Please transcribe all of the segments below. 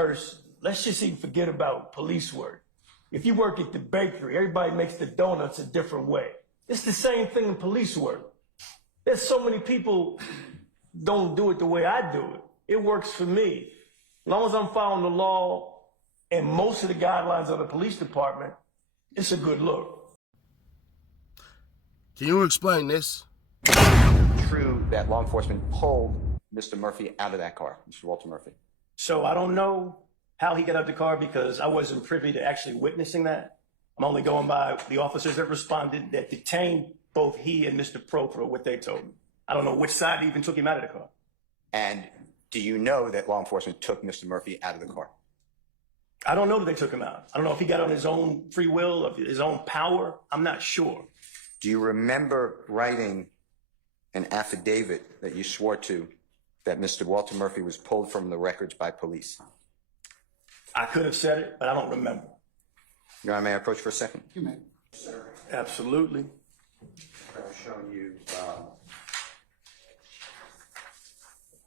person, let's just even forget about police work. If you work at the bakery, everybody makes the donuts a different way. It's the same thing in police work. There's so many people don't do it the way I do it. It works for me. As long as I'm following the law and most of the guidelines of the police department, it's a good look. Can you explain this? True that law enforcement pulled Mr. Murphy out of that car, Mr. Walter Murphy. So I don't know how he got out of the car because I wasn't privy to actually witnessing that. I'm only going by the officers that responded that detained both he and Mr. Pro for what they told me. I don't know which side even took him out of the car. And do you know that law enforcement took Mr. Murphy out of the car? I don't know that they took him out. I don't know if he got on his own free will, of his own power. I'm not sure. Do you remember writing an affidavit that you swore to that Mr. Walter Murphy was pulled from the records by police? I could have said it, but I don't remember. Your Honor, may I approach for a second? You may. Sir, Absolutely. I've shown you a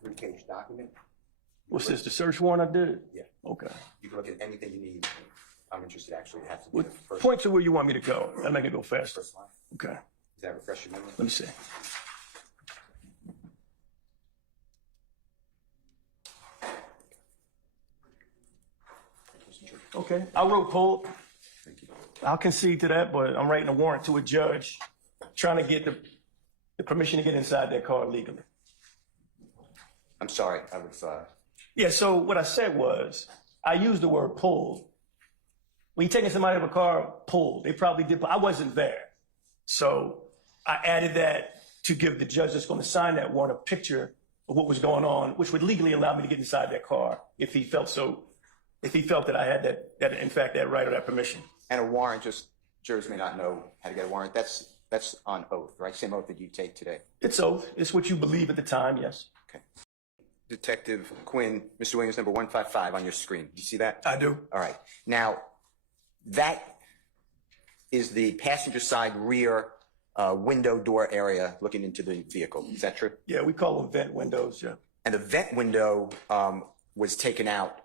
three-page document. What's this, the search warrant I did? Yeah. Okay. You can look at anything you need. I'm interested actually. It has to be Well, the first, point to where you want me to go. That'll make it go faster. first line. Okay. Does that refresh your memory? Let me see. Okay. I wrote pull. Thank you. I'll concede to that, but I'm writing a warrant to a judge trying to get the permission to get inside that car legally. I'm sorry. I was, Yeah, so what I said was, I used the word pulled. When you're taking somebody out of a car, pulled. They probably did, but I wasn't there. So I added that to give the judge that's going to sign that warrant a picture of what was going on, which would legally allow me to get inside that car if he felt so, if he felt that I had that in fact, that right or that permission. and a warrant, just jurors may not know how to get a warrant. That's on oath, right? Same oath that you take today. It's oath. It's what you believe at the time, yes. Okay. Detective Quinn, Mr. Williams, number 155 on your screen. Do you see that? I do. All right. Now, that is the passenger side rear window door area looking into the vehicle. Is that true? Yeah, we call them vent windows, yeah. And the vent window was taken out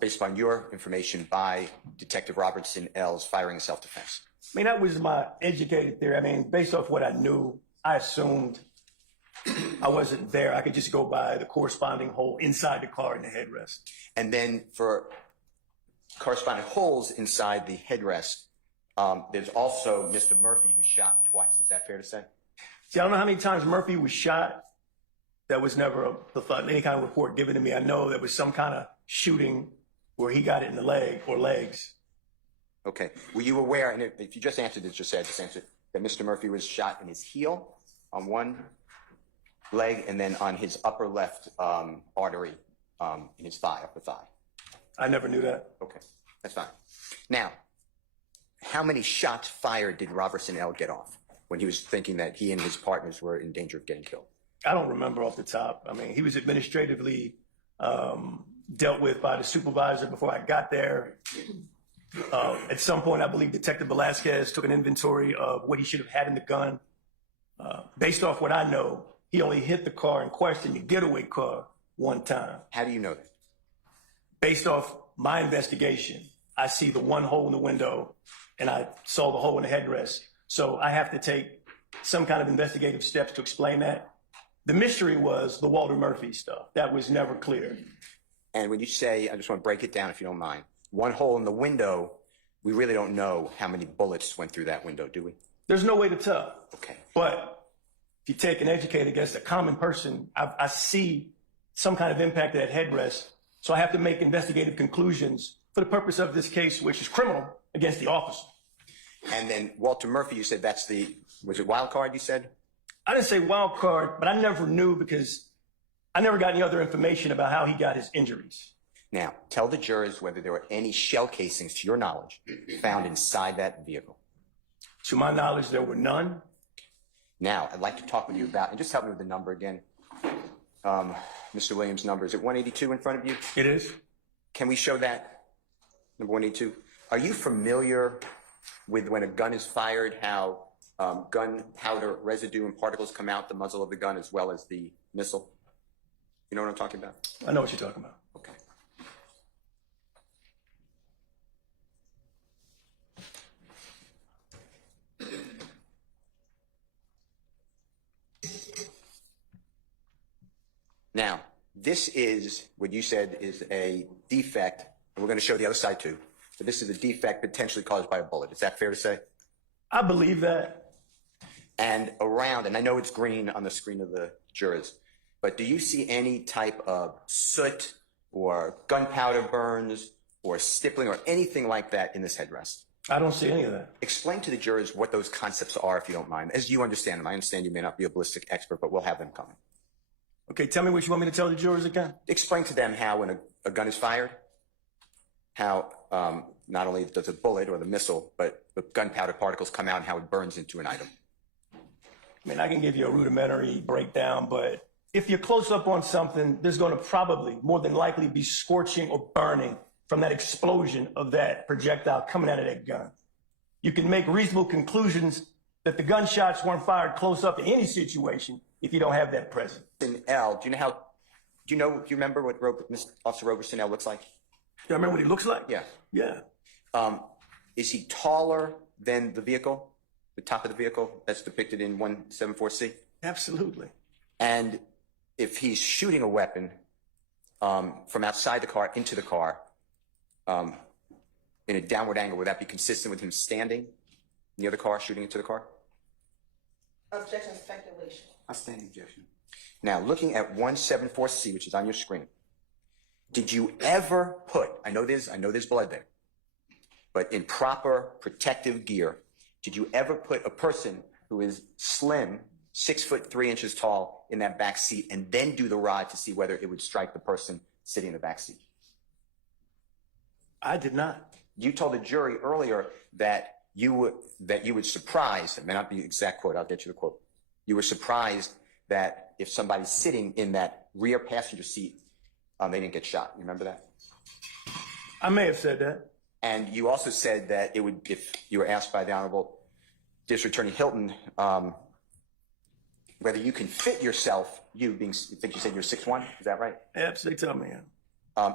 based upon your information by Detective Robertson L's firing self-defense. I mean, that was my educated theory. I mean, based off what I knew, I assumed I wasn't there. I could just go by the corresponding hole inside the car in the headrest. And then for corresponding holes inside the headrest, there's also Mr. Murphy who shot twice. Is that fair to say? See, I don't know how many times Murphy was shot. That was never any kind of report given to me. I know there was some kind of shooting where he got it in the leg or legs. Okay. Were you aware, and if you just answered this, just answer it, that Mr. Murphy was shot in his heel on one leg and then on his upper left artery in his thigh, upper thigh? I never knew that. Okay. That's fine. Now, how many shots fired did Robertson L get off when he was thinking that he and his partners were in danger of getting killed? I don't remember off the top. I mean, he was administratively dealt with by the supervisor before I got there. At some point, I believe Detective Velasquez took an inventory of what he should have had in the gun. Based off what I know, he only hit the car in question, the getaway car, one time. How do you know that? Based off my investigation, I see the one hole in the window and I saw the hole in the headrest. So I have to take some kind of investigative steps to explain that. The mystery was the Walter Murphy stuff. That was never clear. And when you say, I just want to break it down if you don't mind, one hole in the window, we really don't know how many bullets went through that window, do we? There's no way to tell. Okay. But if you take an educated against a common person, I see some kind of impact at that headrest. So I have to make investigative conclusions for the purpose of this case, which is criminal, against the officer. And then Walter Murphy, you said that's was it wild card you said? I didn't say wild card, but I never knew because I never got any other information about how he got his injuries. Now, tell the jurors whether there were any shell casings, to your knowledge, found inside that vehicle. To my knowledge, there were none. Now, I'd like to talk with you about, and just help me with the number again. Mr. Williams' number, is it 182 in front of you? It is. Can we show that? Number 182. Are you familiar with when a gun is fired, how gunpowder residue and particles come out the muzzle of the gun as well as the missile? You know what I'm talking about? I know what you're talking about. Okay. Now, this is what you said is a defect, and we're going to show the other side too. So this is a defect potentially caused by a bullet. Is that fair to say? I believe that. And around, and I know it's green on the screen of the jurors, but do you see any type of soot or gunpowder burns or stippling or anything like that in this headrest? I don't see any of that. Explain to the jurors what those concepts are, if you don't mind, as you understand them. I understand you may not be a ballistic expert, but we'll have them coming. Okay, tell me what you want me to tell the jurors again. Explain to them how when a gun is fired, how not only does a bullet or the missile, but the gunpowder particles come out and how it burns into an item. I mean, I can give you a rudimentary breakdown, but if you're close up on something, there's going to probably, more than likely, be scorching or burning from that explosion of that projectile coming out of that gun. You can make reasonable conclusions that the gunshots weren't fired close up in any situation if you don't have that present. In L, do you remember what Officer Roberson L looks like? Do you remember what he looks like? Yeah. Yeah. Is he taller than the vehicle, the top of the vehicle that's depicted in 174C? Absolutely. And if he's shooting a weapon from outside the car into the car in a downward angle, would that be consistent with him standing near the car, shooting into the car? Objection, speculation. I stand objection. Now, looking at 174C, which is on your screen, did you ever put, I know there's blood there, but in proper protective gear, did you ever put a person who is slim, 6'3" tall in that back seat and then do the rod to see whether it would strike the person sitting in the back seat? I did not. You told the jury earlier that you would surprise, it may not be the exact quote, I'll get you the quote. You were surprised that if somebody's sitting in that rear passenger seat, they didn't get shot. You remember that? I may have said that. And you also said that it would, if you were asked by the Honorable District Attorney Hilton, whether you can fit yourself, I think you said you're 6'1", is that right? Absolutely, tell me.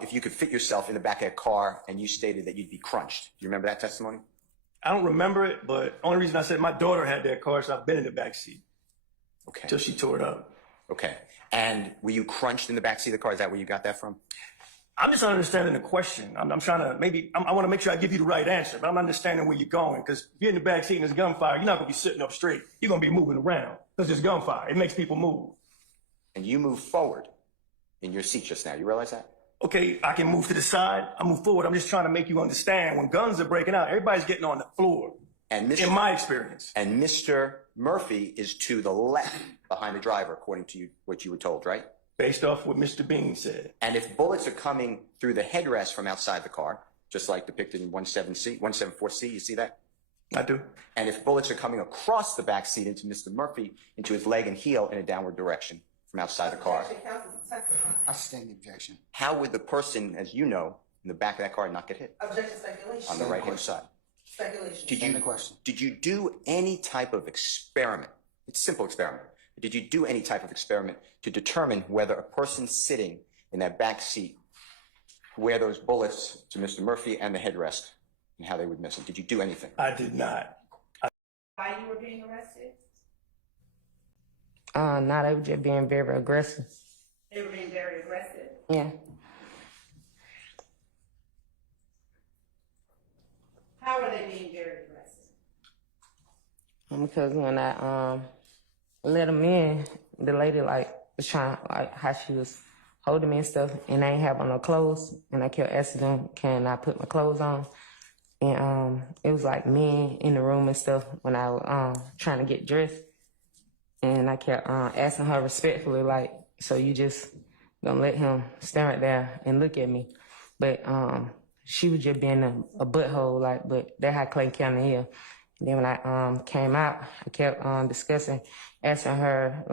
If you could fit yourself in the back of a car and you stated that you'd be crunched. Do you remember that testimony? I don't remember it, but only reason I said my daughter had that car is I've been in the back seat. Okay. Till she tore it up. Okay. And were you crunched in the backseat of the car? Is that where you got that from? I'm just not understanding the question. I'm trying to, I want to make sure I give you the right answer, but I'm not understanding where you're going. Because if you're in the back seat and there's gunfire, you're not going to be sitting up straight. You're going to be moving around. Because there's gunfire. It makes people move. And you moved forward in your seat just now. You realize that? Okay, I can move to the side. I move forward. I'm just trying to make you understand when guns are breaking out, everybody's getting on the floor. And in my experience. And Mr. Murphy is to the left behind the driver, according to what you were told, right? Based off what Mr. Bean said. And if bullets are coming through the headrest from outside the car, just like depicted in 174C, you see that? I do. And if bullets are coming across the back seat into Mr. Murphy, into his leg and heel in a downward direction from outside the car. I stand the objection. How would the person, as you know, in the back of that car not get hit? Objection, speculation. On the right-hand side. Speculation. Did you do any type of experiment? It's a simple experiment. Did you do any type of experiment to determine whether a person sitting in that back seat, where those bullets to Mr. Murphy and the headrest, and how they would miss him? Did you do anything? I did not. Why you were being arrested? No, they were just being very aggressive. They were being very aggressive. Yeah. How are they being very aggressive? Because when I let them in, the lady was trying how she was holding me and stuff, and I ain't have on no clothes, and I kept asking them, can I put my clothes on? And it was like men in the room and stuff when I was trying to get dressed, and I kept asking her respectfully, so you just gonna let him stand right there and look at me? But she was just being a butthole, but that's how Clayton County is. And then when I came out, I kept discussing, asking her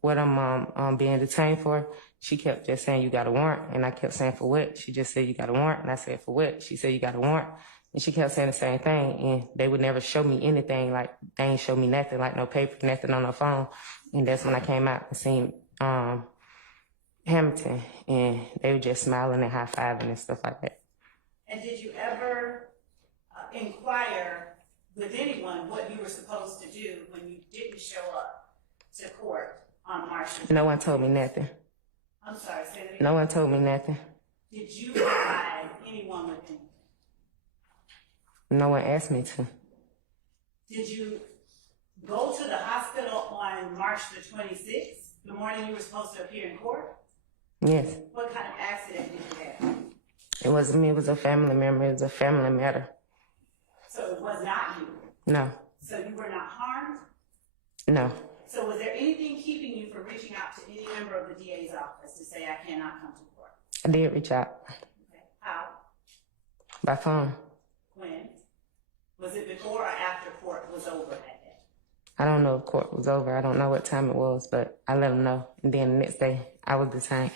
what I'm being detained for. She kept just saying, you got a warrant. And I kept saying, for what? She just said, you got a warrant. And I said, for what? She said, you got a warrant. And she kept saying the same thing. And they would never show me anything. They ain't show me nothing, no paper, nothing on her phone. And that's when I came out and seen Hamilton. And they were just smiling and high-fiving and stuff like that. And did you ever inquire with anyone what you were supposed to do when you didn't show up to court on March? No one told me nothing. I'm sorry, say that again. No one told me nothing. Did you provide anyone with anything? No one asked me to. Did you go to the hospital on March the 26th, the morning you were supposed to appear in court? Yes. What kind of accident did you have? It wasn't me. It was a family member. It was a family matter. So it was not you. No. So you were not harmed? No. So was there anything keeping you from reaching out to any member of the DA's office to say, I cannot come to court? I did reach out Okay. How? by phone. When? Was it before or after court was over that day? I don't know if court was over. I don't know what time it was, but I let them know. And then the next day, I was detained.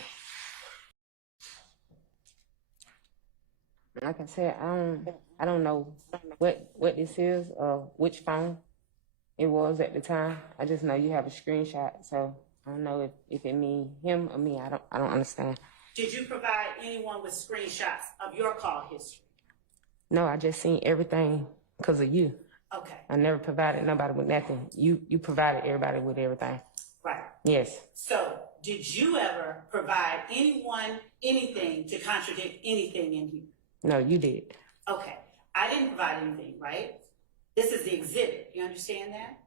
Like I said, I don't know what this is or which phone it was at the time. I just know you have a screenshot, so I don't know if it mean him or me. I don't understand. Did you provide anyone with screenshots of your call history? No, I just seen everything because of you. Okay, I never provided nobody with nothing. You provided everybody with everything. right. Yes. So did you ever provide anyone anything to contradict anything in here? No, you did. Okay, I didn't provide anything, right? This is the exhibit, you understand that?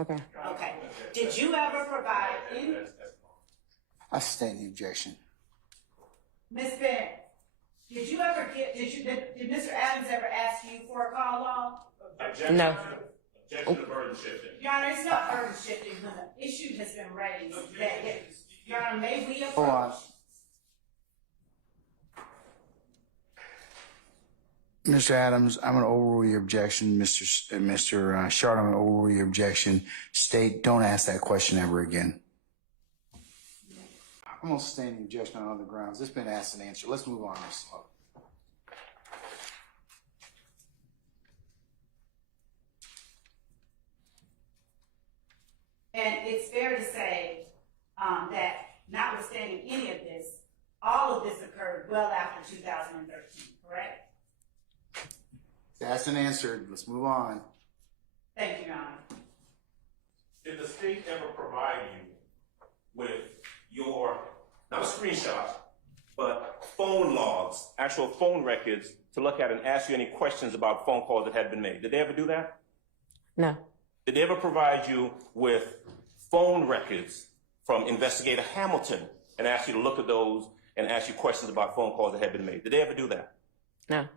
Okay. Okay, did you ever provide any, I sustain the objection. Ms. Bennett, did Mr. Adams ever ask you for a call log? No. Objection to burden shifting. Your Honor, it's not burden shifting, when the issue has been raised, Your Honor, may we Hold on. approach? Mr. Adams, I'm going to overrule your objection. Mr. Shard, I'm going to overrule your objection. State, don't ask that question ever again. I'm going to sustain the objection on other grounds. It's been asked and answered. Let's move on, Ms. Sloan. And it's fair to say that notwithstanding any of this, all of this occurred well after 2013, correct? It's asked and answered. Let's move on. Thank you, Your Honor. Did the state ever provide you with your, not a screenshot, but phone logs, actual phone records to look at and ask you any questions about phone calls that had been made? Did they ever do that? No. Did they ever provide you with phone records from Investigator Hamilton and ask you to look at those and ask you questions about phone calls that had been made? Did they ever do that? No.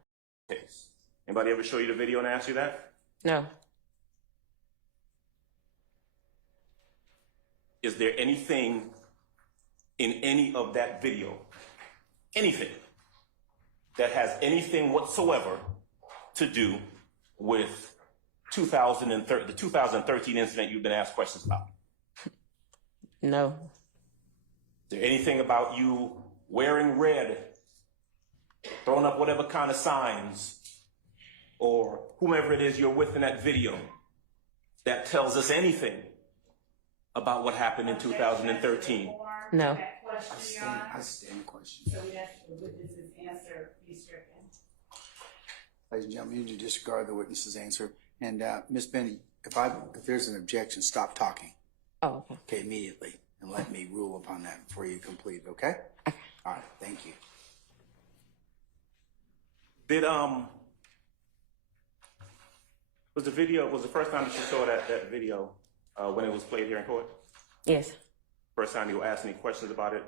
Case. Anybody ever show you the video and ask you that? No. Is there anything in any of that video, anything, that has anything whatsoever to do with the 2013 incident you've been asked questions about? No. Is there anything about you wearing red, throwing up whatever kind of signs, or whomever it is you're with in that video that tells us anything about what happened in 2013? No. That question, Your Honor. I sustain the question. So we ask the witness's answer be stricken. Ladies and gentlemen, you need to disregard the witness's answer. And Ms. Benny, if there's an objection, stop talking. Oh, okay. Okay, immediately, and let me rule upon that before you complete. Okay. All right. Thank you. Did was the first time that you saw that video when it was played here in court? Yes. First time you were asked any questions about it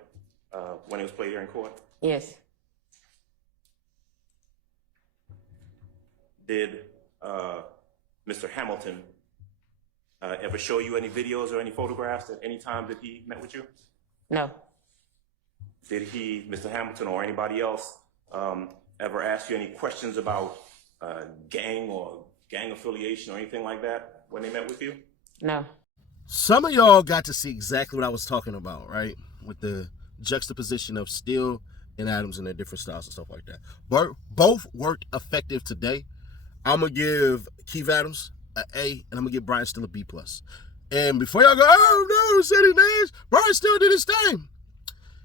when it was played here in court? Yes. Did Mr. Hamilton ever show you any videos or any photographs at any time that he met with you? No. Did he, Mr. Hamilton or anybody else, ever ask you any questions about gang or gang affiliation or anything like that when they met with you? No. Some of y'all got to see exactly what I was talking about, right? With the juxtaposition of Steele and Adams and their different styles and stuff like that. But both worked effective today. I'm going to give Keith Adams an A, and I'm going to give Brian Steele a B+. And before y'all go, oh no, city names, Brian Steele did his thing.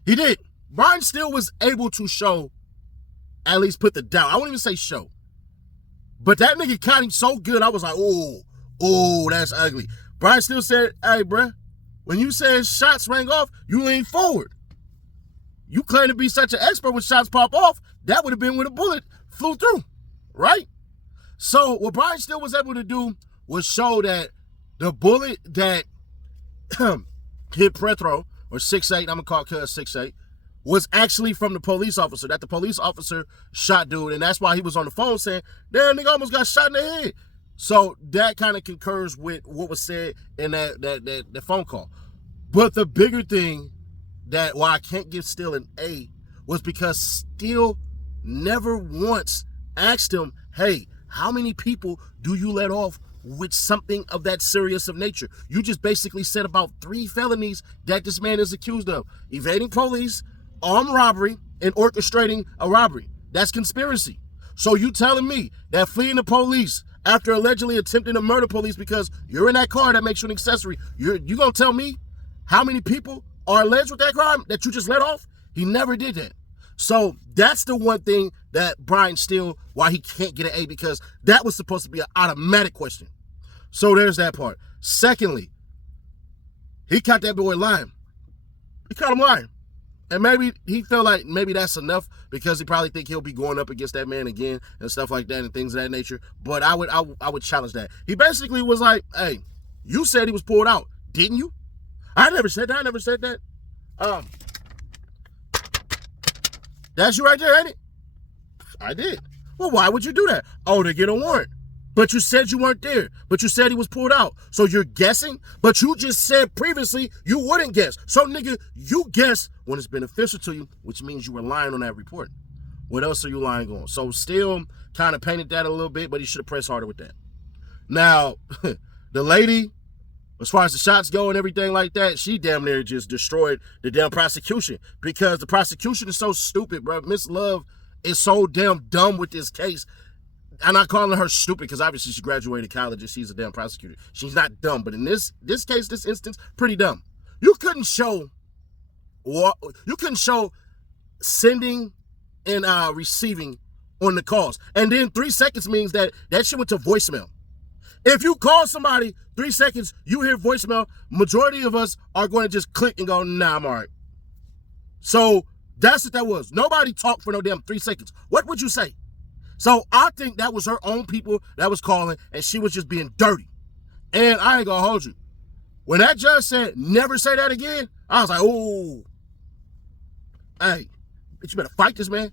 He did. Brian Steele was able to show, at least put the doubt. I won't even say show. But that nigga caught him so good, I was like, oh, that's ugly. Brian Steele said, hey, bruh, when you said shots rang off, you leaned forward. you claim to be such an expert when shots pop off, that would have been when a bullet flew through, right? So what Brian Steele was able to do was show that the bullet that hit Prethro, or 6'8", I'm gonna call Cuz 6'8", was actually from the police officer, that the police officer shot dude, and that's why he was on the phone saying, damn, nigga almost got shot in the head. So that kind of concurs with what was said in that phone call. But the bigger thing that why I can't give Steele an A was because Steele never once asked him, hey, how many people do you let off with something of that serious of nature? You just basically said about 3 felonies that this man is accused of: evading police, armed robbery, and orchestrating a robbery. That's conspiracy. So you telling me that fleeing the police after allegedly attempting to murder police because you're in that car that makes you an accessory, you gonna tell me how many people are alleged with that crime that you just let off? He never did that. So that's the one thing that Brian Steele, why he can't get an A, because that was supposed to be an automatic question. So there's that part. Secondly, he caught that boy lying. He caught him lying. And maybe he felt like maybe that's enough because he probably think he'll be going up against that man again and stuff like that and things of that nature. But I would challenge that. He basically was like, hey, you said he was pulled out, didn't you? I never said that. I never said that. That's you right there, ain't it? I did. Well, why would you do that? Oh, to get a warrant. But you said you weren't there. But you said he was pulled out. So you're guessing? But you just said previously you wouldn't guess. So, nigga, you guess when it's beneficial to you, which means you were lying on that report. What else are you lying on? So Steele kind of painted that a little bit, but he should have pressed harder with that. Now, the lady, as far as the shots go and everything like that, she damn near just destroyed the damn prosecution because the prosecution is so stupid, bro. Miss Love is so damn dumb with this case. I'm not calling her stupid because obviously she graduated college and she's a damn prosecutor. She's not dumb, but in this case, this instance, pretty dumb. You couldn't show sending and receiving on the calls, and then 3 seconds means that shit went to voicemail. If you call somebody 3 seconds, you hear voicemail, majority of us are going to just click and go, nah, I'm all right. So that's what that was. Nobody talked for no damn 3 seconds. What would you say? So I think that was her own people that was calling, and she was just being dirty. And I ain't gonna hold you. When that judge said, never say that again, I was like, oh, hey, bitch, you better fight this man.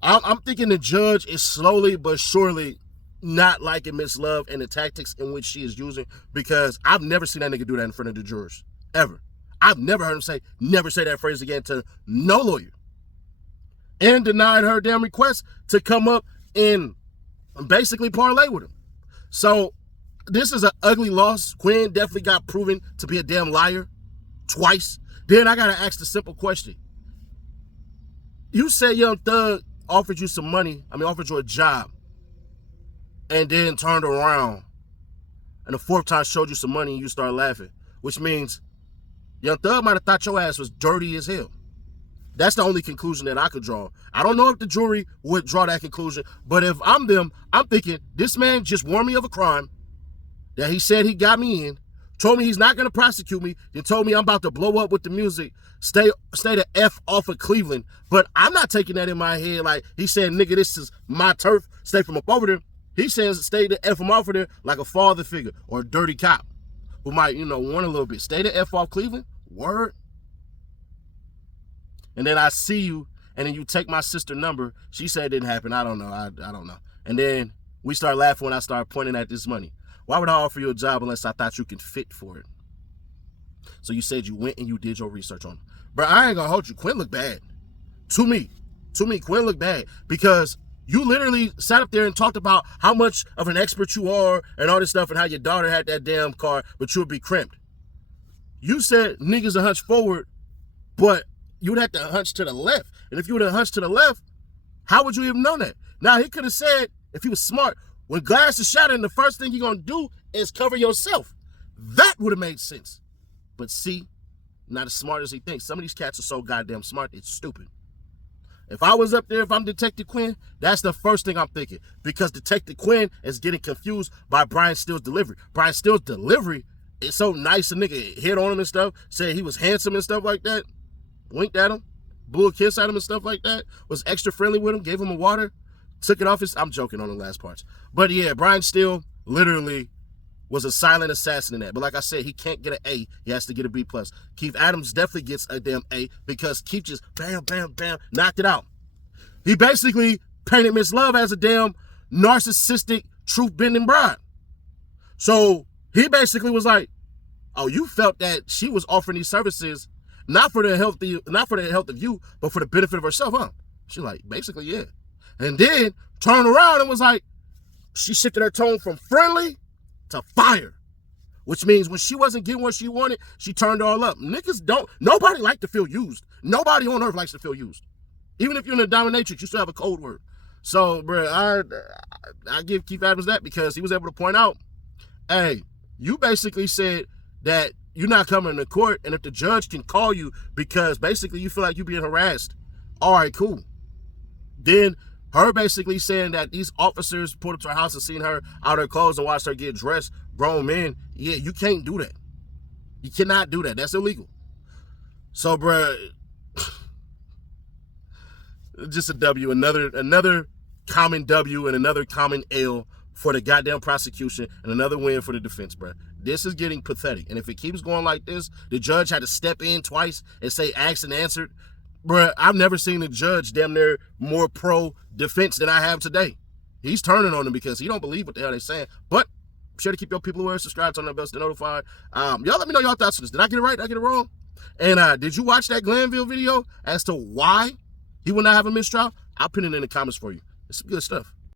I'm thinking the judge is slowly but surely not liking Miss Love and the tactics in which she is using, because I've never seen that nigga do that in front of the jurors, ever. I've never heard him say, never say that phrase again to no lawyer. And denied her damn request to come up and basically parlay with him. So this is an ugly loss. Quinn definitely got proven to be a damn liar twice. Then I gotta ask the simple question. You said Young Thug offered you some money, offered you a job, and then turned around and the 4th time showed you some money and you started laughing, which means Young Thug might have thought your ass was dirty as hell. That's the only conclusion that I could draw. I don't know if the jury would draw that conclusion, but if I'm them, I'm thinking this man just warned me of a crime that he said he got me in, told me he's not going to prosecute me, then told me I'm about to blow up with the music, stay the F off of Cleveland. But I'm not taking that in my head like he said, nigga, this is my turf, stay from up over there. He says stay the F from off of there like a father figure or a dirty cop who might, want a little bit. Stay the F off Cleveland? Word? And then I see you, and then you take my sister number. She said it didn't happen. I don't know. I don't know. And then we start laughing when I start pointing at this money. Why would I offer you a job unless I thought you could fit for it? So you said you went and you did your research on him. But I ain't gonna hold you. Quinn looked bad. To me, Quinn looked bad because you literally sat up there and talked about how much of an expert you are and all this stuff and how your daughter had that damn car, but you would be crimped. You said niggas a hunch forward, but you would have to hunch to the left. And if you would have hunched to the left, how would you even know that? Now, he could have said, if he was smart, when glass is shattered, the first thing you're going to do is cover yourself. That would have made sense. But see, not as smart as he thinks. Some of these cats are so goddamn smart, it's stupid. If I was up there, if I'm Detective Quinn, that's the first thing I'm thinking. Because Detective Quinn is getting confused by Brian Steele's delivery. Brian Steele's delivery is so nice. A nigga hit on him and stuff, said he was handsome and stuff like that. Winked at him. blew a kiss at him and stuff like that, was extra friendly with him, gave him a water, took it off his, I'm joking on the last parts. But yeah, Brian Steele literally was a silent assassin in that. But like I said, he can't get an A. He has to get a B+. Keith Adams definitely gets a damn A because Keith just bam, bam, bam, knocked it out. He basically painted Miss Love as a damn narcissistic, truth-bending bride. So he basically was like, oh, you felt that she was offering these services not for the health of you, but for the benefit of herself, huh? She's like, basically, yeah. And then turned around and was like, she shifted her tone from friendly to fire, which means when she wasn't getting what she wanted, she turned all up. Niggas don't, nobody like to feel used. Nobody on earth likes to feel used. Even if you're in a dominatrix, you still have a code word. So, bro, I give Keith Adams that because he was able to point out, hey, you basically said that you're not coming to court, and if the judge can call you because basically you feel like you're being harassed, all right, cool. Then her basically saying that these officers pulled up to her house and seen her out of her clothes and watched her get dressed, grown men, yeah, you can't do that. You cannot do that. That's illegal. So, bro, just a W, another common W and another common L for the goddamn prosecution and another win for the defense, bro. This is getting pathetic. And if it keeps going like this, the judge had to step in twice and say asked and answered. Bro, I've never seen a judge damn near more pro-defense than I have today. He's turning on them because he don't believe what the hell they're saying. But be sure to keep your people aware, subscribe, turn on the bells to notify. Y'all let me know y'all thoughts on this. Did I get it right? Did I get it wrong? And did you watch that Glanville video as to why he would not have a mistrial? I'll pin it in the comments for you. It's some good stuff.